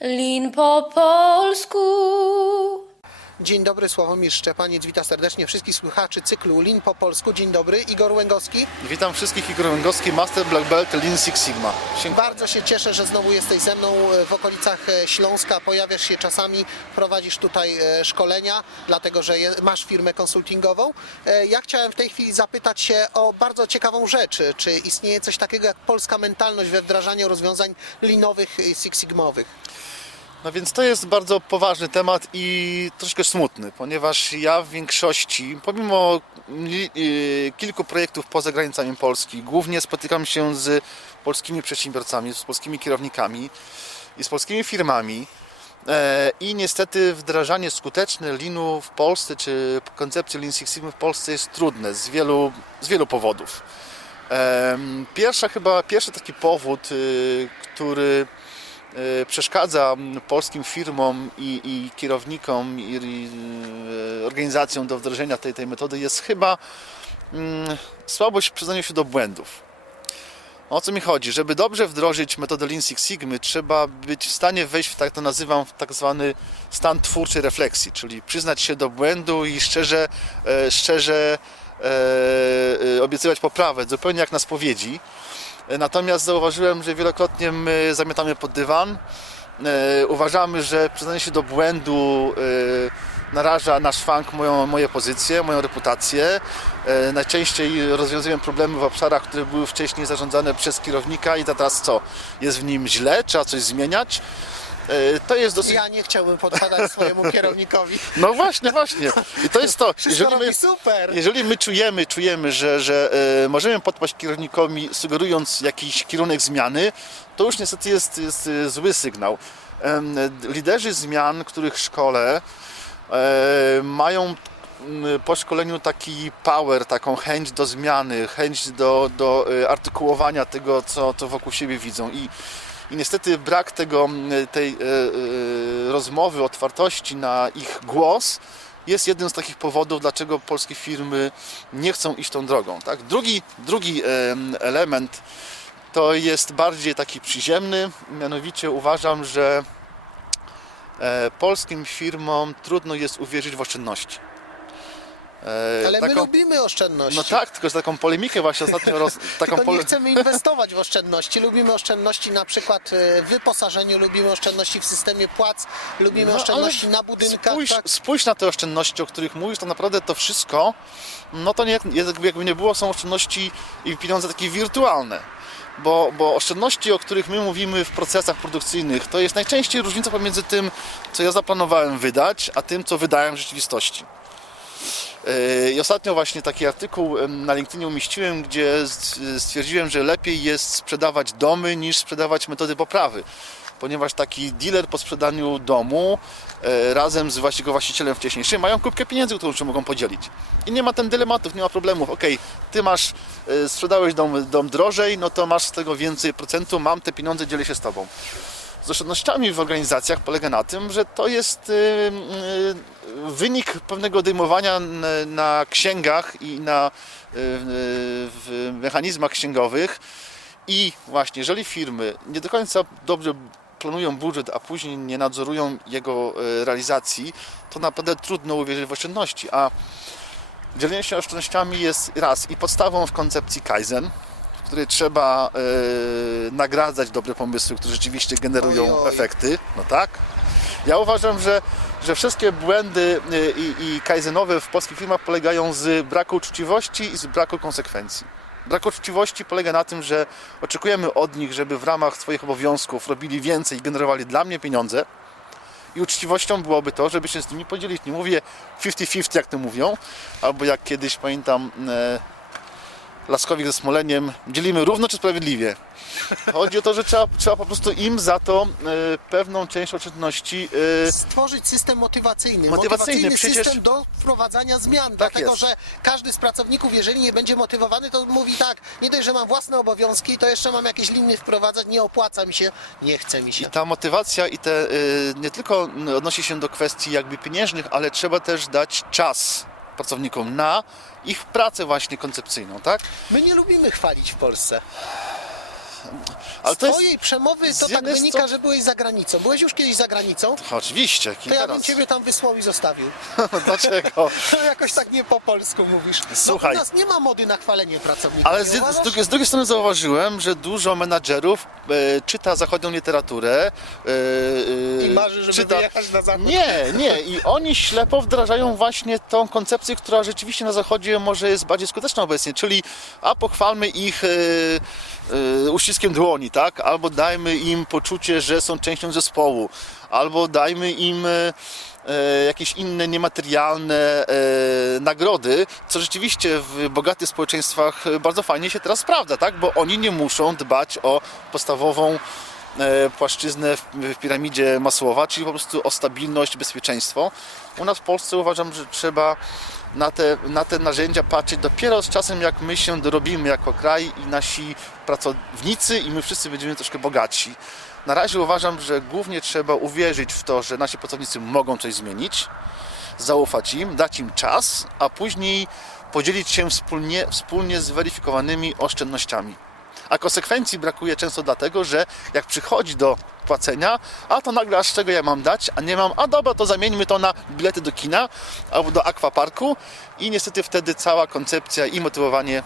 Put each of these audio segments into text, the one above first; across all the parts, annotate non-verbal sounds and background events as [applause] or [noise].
Lin po polsku. Dzień dobry, Sławomir Szczepaniec, witam serdecznie wszystkich słuchaczy cyklu Lin po polsku. Dzień dobry, Igor Łęgowski. Witam wszystkich, Igor Łęgowski, Master Black Belt Lean Six Sigma. Dziękuję. Bardzo się cieszę, że znowu jesteś ze mną e, w okolicach e, Śląska. Pojawiasz się czasami, prowadzisz tutaj e, szkolenia, dlatego że masz firmę konsultingową. Ja chciałem w tej chwili zapytać się o bardzo ciekawą rzecz. Czy istnieje coś takiego jak polska mentalność we wdrażaniu rozwiązań linowych i Six Sigmowych? No więc to jest bardzo poważny temat i troszkę smutny, ponieważ ja w większości, pomimo y, kilku projektów poza granicami Polski, głównie spotykam się z polskimi przedsiębiorcami, z polskimi kierownikami i z polskimi firmami. E, I niestety wdrażanie skuteczne Leanu w Polsce, czy koncepcji Lean Six Sigma w Polsce jest trudne z wielu, z wielu powodów. Pierwsza chyba, pierwszy taki powód, y, który przeszkadza mm, polskim firmom i, i kierownikom i, i y, organizacjom do wdrożenia tej, tej metody jest chyba mm, słabość w przyznaniu się do błędów. O co mi chodzi? Żeby dobrze wdrożyć metodę Lean Six Sigmy, trzeba być w stanie wejść w tak to nazywam w tak zwany stan twórczej refleksji, czyli przyznać się do błędu i szczerze, e, szczerze e, e, obiecywać poprawę, zupełnie jak na spowiedzi. Natomiast zauważyłem, że wielokrotnie my zamiatamy pod dywan. E, Uważamy, że przyznanie się do błędu e, naraża na szwank moją, moje pozycje, moją reputację. E, Najczęściej rozwiązujemy problemy w obszarach, które były wcześniej zarządzane przez kierownika i teraz co? Jest w nim źle? Trzeba coś zmieniać? E, To jest dosyć... Ja nie chciałbym podpadać swojemu [laughs] kierownikowi. No właśnie, właśnie. I to jest to. Wszystko robi super. Jeżeli my czujemy, czujemy, że, że e, możemy podpaść kierownikowi, sugerując jakiś kierunek zmiany, to już niestety jest, jest e, zły sygnał. Liderzy zmian, których szkole mają po szkoleniu taki power, taką chęć do zmiany, chęć do, do artykułowania tego, co, co wokół siebie widzą. I, i niestety brak tego, tej e, e, rozmowy, otwartości na ich głos jest jednym z takich powodów, dlaczego polskie firmy nie chcą iść tą drogą. Tak? Drugi, drugi em, element to jest bardziej taki przyziemny, mianowicie uważam, że e, polskim firmom trudno jest uwierzyć w oszczędności. E, Ale my taką- lubimy oszczędności. No tak, tylko że taką polemikę właśnie ostatnio roz, [laughs] taką Tylko nie pole... chcemy inwestować w oszczędności. Lubimy oszczędności na przykład e, w wyposażeniu, lubimy oszczędności w systemie płac, lubimy No, ale oszczędności na budynkach. Spójrz, tak? spójrz na te oszczędności, o których mówisz, to naprawdę to wszystko, no to nie, jakby jakby nie było, są oszczędności i pieniądze takie wirtualne. Bo, bo oszczędności, o których my mówimy w procesach produkcyjnych, to jest najczęściej różnica pomiędzy tym, co ja zaplanowałem wydać, a tym, co wydałem w rzeczywistości. Yy, I ostatnio właśnie taki artykuł na LinkedInie umieściłem, gdzie stwierdziłem, że lepiej jest sprzedawać domy niż sprzedawać metody poprawy. Ponieważ taki dealer po sprzedaniu domu e, razem z jego właścicielem wcześniejszym mają kubkę pieniędzy, którą się mogą podzielić. I nie ma ten dylematów, nie ma problemów. Okej, ty masz, e, sprzedałeś dom, dom drożej, no to masz z tego więcej procentu, mam te pieniądze, dzielę się z tobą z oszczędnościami w organizacjach polega na tym, że to jest wynik pewnego odejmowania n- na księgach i na y, w mechanizmach księgowych i właśnie jeżeli firmy nie do końca dobrze planują budżet, a później nie nadzorują jego y, realizacji, to naprawdę trudno uwierzyć w oszczędności, a dzielenie się oszczędnościami jest raz i podstawą w koncepcji Kaizen, w której trzeba e, nagradzać dobre pomysły, które rzeczywiście generują Oj, oj. efekty. No tak. Ja uważam, że, że wszystkie błędy e, i, i w polskich firmach polegają z braku uczciwości i z braku konsekwencji. Brak uczciwości polega na tym, że oczekujemy od nich, żeby w ramach swoich obowiązków robili więcej i generowali dla mnie pieniądze. I uczciwością byłoby to, żeby się z nimi podzielić. Nie mówię 50-50, jak to mówią, albo jak kiedyś pamiętam e, Laskowik ze Smoleniem, dzielimy równo czy sprawiedliwie. Chodzi o to, że trzeba, trzeba po prostu im za to e, pewną część oszczędności e, Stworzyć system motywacyjny. Motywacyjny, przecież- system do wprowadzania zmian. dlatego, jest. że każdy z pracowników, jeżeli nie będzie motywowany, to mówi tak, nie dość, że mam własne obowiązki, to jeszcze mam jakieś liny wprowadzać, nie opłaca mi się, nie chce mi się. I ta motywacja i te y, nie tylko odnosi się do kwestii jakby pieniężnych, ale trzeba też dać czas pracownikom na ich pracę właśnie koncepcyjną, tak? My nie lubimy chwalić w Polsce. Ale Z to jest... twojej przemowy to tak wynika, strony- że byłeś za granicą. Byłeś już kiedyś za granicą? Oczywiście, To kilka ja bym ciebie tam wysłał i zostawił. [laughs] Dlaczego? [laughs] To jakoś tak nie po polsku mówisz. Słuchaj. No, u nas nie ma mody na chwalenie pracowników. Ale z, z, drugiej, z drugiej strony zauważyłem, że dużo menadżerów e, czyta zachodnią literaturę. E, e, I marzy, żeby czyta... wyjechać na zachód. Nie, nie. I oni ślepo wdrażają właśnie tą koncepcję, która rzeczywiście na zachodzie może jest bardziej skuteczna obecnie, czyli a pochwalmy ich e, e, uściskiem dłoni, tak? Albo dajmy im poczucie, że są częścią zespołu, albo dajmy im e, e, jakieś inne niematerialne e, nagrody, co rzeczywiście w bogatych społeczeństwach bardzo fajnie się teraz sprawdza, tak? Bo oni nie muszą dbać o podstawową płaszczyznę w piramidzie Masłowa, czyli po prostu o stabilność, bezpieczeństwo. U nas w Polsce uważam, że trzeba na te, na te narzędzia patrzeć dopiero z czasem, jak my się dorobimy jako kraj i nasi pracownicy i my wszyscy będziemy troszkę bogatsi. Na razie uważam, że głównie trzeba uwierzyć w to, że nasi pracownicy mogą coś zmienić, zaufać im, dać im czas, a później podzielić się wspólnie, wspólnie zweryfikowanymi oszczędnościami. A konsekwencji brakuje często dlatego, że jak przychodzi do płacenia, a to nagle a z czego ja mam dać, a nie mam, a dobra, to zamieńmy to na bilety do kina albo do akwaparku. I niestety wtedy cała koncepcja i motywowanie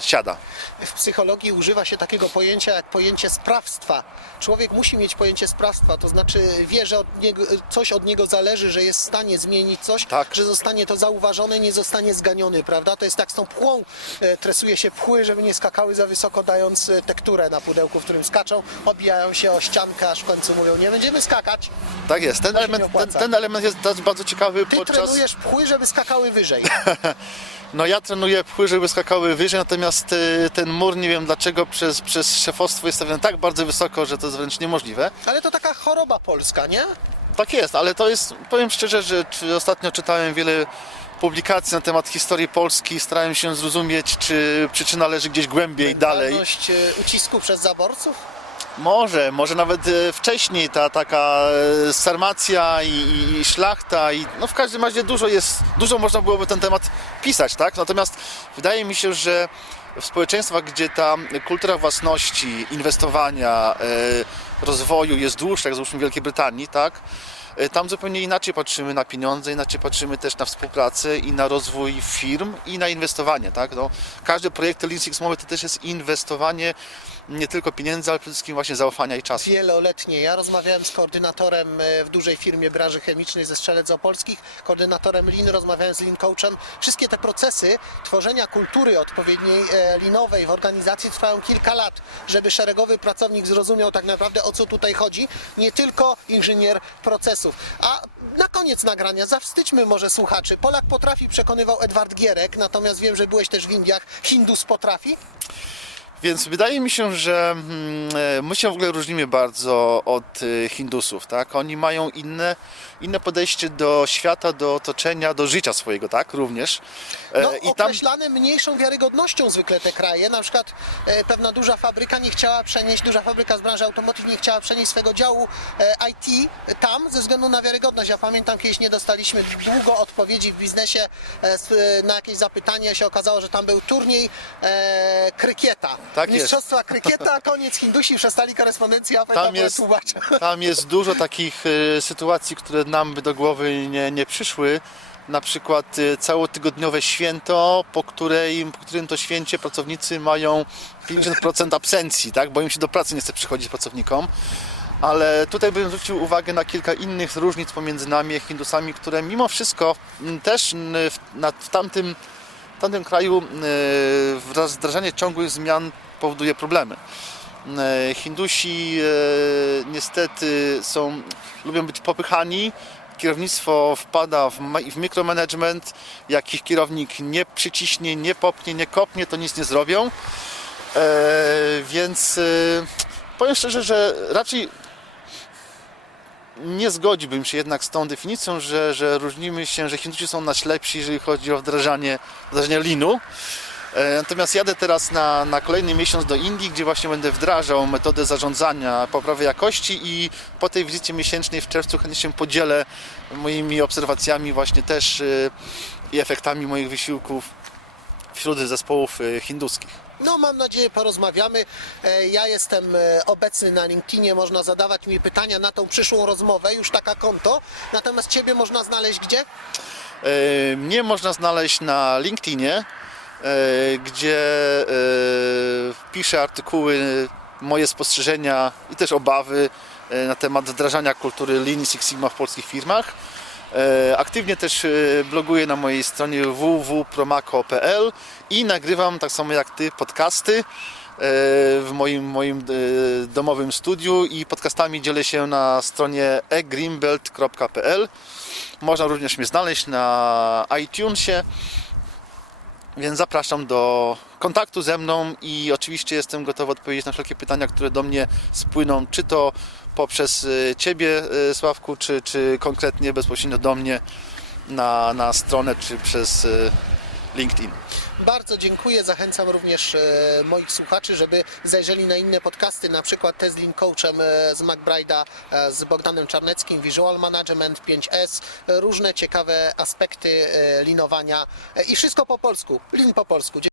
siada. W psychologii używa się takiego pojęcia jak pojęcie sprawstwa. Człowiek musi mieć pojęcie sprawstwa, to znaczy wie, że od niego, coś od niego zależy, że jest w stanie zmienić coś, Tak. że zostanie to zauważone, nie zostanie zganiony, prawda? To jest tak z tą pchłą, e, tresuje się pchły, żeby nie skakały za wysoko, dając e, tekturę na pudełku, w którym skaczą, odbijają się o ściankę, aż w końcu mówią, nie będziemy skakać. Tak jest, ten element, ten, ten element jest bardzo ciekawy Ty podczas... trenujesz pchły, żeby skakały wyżej. [laughs] No ja trenuję pchły, żeby skakały wyżej, natomiast y, ten mur, nie wiem dlaczego, przez, przez szefostwo jest stawiany tak bardzo wysoko, że to jest wręcz niemożliwe. Ale to taka choroba polska, nie? Tak jest, ale to jest, powiem szczerze, że ostatnio czytałem wiele publikacji na temat historii Polski, starałem się zrozumieć, czy przyczyna leży gdzieś głębiej, dalej. Mentalność, e, ucisku przez zaborców? Może, może nawet e, wcześniej ta taka e, sarmacja i, i, szlachta i no w każdym razie dużo jest, dużo można byłoby ten temat pisać, tak? Natomiast wydaje mi się, że w społeczeństwach, gdzie ta kultura własności, inwestowania, e, rozwoju jest dłuższa, jak załóżmy w Wielkiej Brytanii, tak? E, Tam zupełnie inaczej patrzymy na pieniądze, inaczej patrzymy też na współpracę i na rozwój firm i na inwestowanie. Tak? No, każdy projekt Lean Mowy to też jest inwestowanie nie tylko pieniędzy, ale przede wszystkim właśnie zaufania i czasu. wieloletnie. Ja rozmawiałem z koordynatorem e, w dużej firmie branży chemicznej ze Strzelec Opolskich, koordynatorem Lean, rozmawiałem z Lean Coachem. Wszystkie te procesy tworzenia kultury odpowiedniej e, linowej w organizacji trwają kilka lat, żeby szeregowy pracownik zrozumiał tak naprawdę o co tutaj chodzi, nie tylko inżynier A na koniec nagrania zawstydźmy może słuchaczy. Polak potrafi, przekonywał Edward Gierek, natomiast wiem, że byłeś też w Indiach. Hindus potrafi? Więc wydaje mi się, że mm, e, my się w ogóle różnimy bardzo od e, Hindusów, tak? Oni mają inne, inne podejście do świata, do otoczenia, do życia swojego, tak? Również. E, No, I tam określane mniejszą wiarygodnością zwykle te kraje. Na przykład e, pewna duża fabryka nie chciała przenieść, duża fabryka z branży automotive nie chciała przenieść swego działu e, IT tam ze względu na wiarygodność. Ja pamiętam kiedyś nie dostaliśmy długo odpowiedzi w biznesie na jakieś zapytanie. się okazało, że tam był turniej krykieta. Tak jest. Mistrzostwa krykieta, [laughs] koniec Hindusi przestali korespondencję, a tam jest, tłumacz. tam jest dużo takich sytuacji, które nam by do głowy nie, nie przyszły. Na przykład e, całotygodniowe święto, po, której, po którym to święcie pracownicy mają 50% absencji, tak? bo im się do pracy nie chce przychodzić pracownikom. Ale tutaj bym zwrócił uwagę na kilka innych różnic pomiędzy nami a Hindusami, które mimo wszystko m, też m, w, na, w tamtym w tamtym kraju wraz- wdrażanie ciągłych zmian powoduje problemy. E, Hindusi e, niestety są, lubią być popychani. Kierownictwo wpada w, w mikromanagement. Jak ich kierownik nie przyciśnie, nie popnie, nie kopnie, to nic nie zrobią. E, więc powiem szczerze, że raczej nie zgodziłbym się jednak z tą definicją, że, że różnimy się, że Hindusi są naślepsi, jeżeli chodzi o wdrażanie, wdrażanie linu. E, Natomiast jadę teraz na, na kolejny miesiąc do Indii, gdzie właśnie będę wdrażał metodę zarządzania poprawy jakości i po tej wizycie miesięcznej w czerwcu chętnie się podzielę moimi obserwacjami właśnie też e, i efektami moich wysiłków wśród zespołów e, hinduskich. No mam nadzieję porozmawiamy. Ja jestem obecny na LinkedInie, można zadawać mi pytania na tą przyszłą rozmowę, już taka konto. Natomiast Ciebie można znaleźć gdzie? Mnie można znaleźć na LinkedInie, gdzie e, piszę artykuły, moje spostrzeżenia i też obawy e, na temat wdrażania kultury Lean Six Sigma w polskich firmach. E, Aktywnie też e, bloguję na mojej stronie www.promaco.pl i nagrywam tak samo jak Ty podcasty e, w moim, moim e, domowym studiu i podcastami dzielę się na stronie egreenbelt.pl. Można również mnie znaleźć na iTunesie. Więc zapraszam do kontaktu ze mną i oczywiście jestem gotowy odpowiedzieć na wszelkie pytania, które do mnie spłyną, czy to poprzez e, Ciebie, e, Sławku, czy, czy konkretnie bezpośrednio do mnie na, na stronę, czy przez e, LinkedIn. Bardzo dziękuję. Zachęcam również e, moich słuchaczy, żeby zajrzeli na inne podcasty, na przykład te z Coachem e, z McBride'a, e, z Bogdanem Czarneckim, Visual Management 5S, e, różne ciekawe aspekty linowania i wszystko po polsku. Lin po polsku.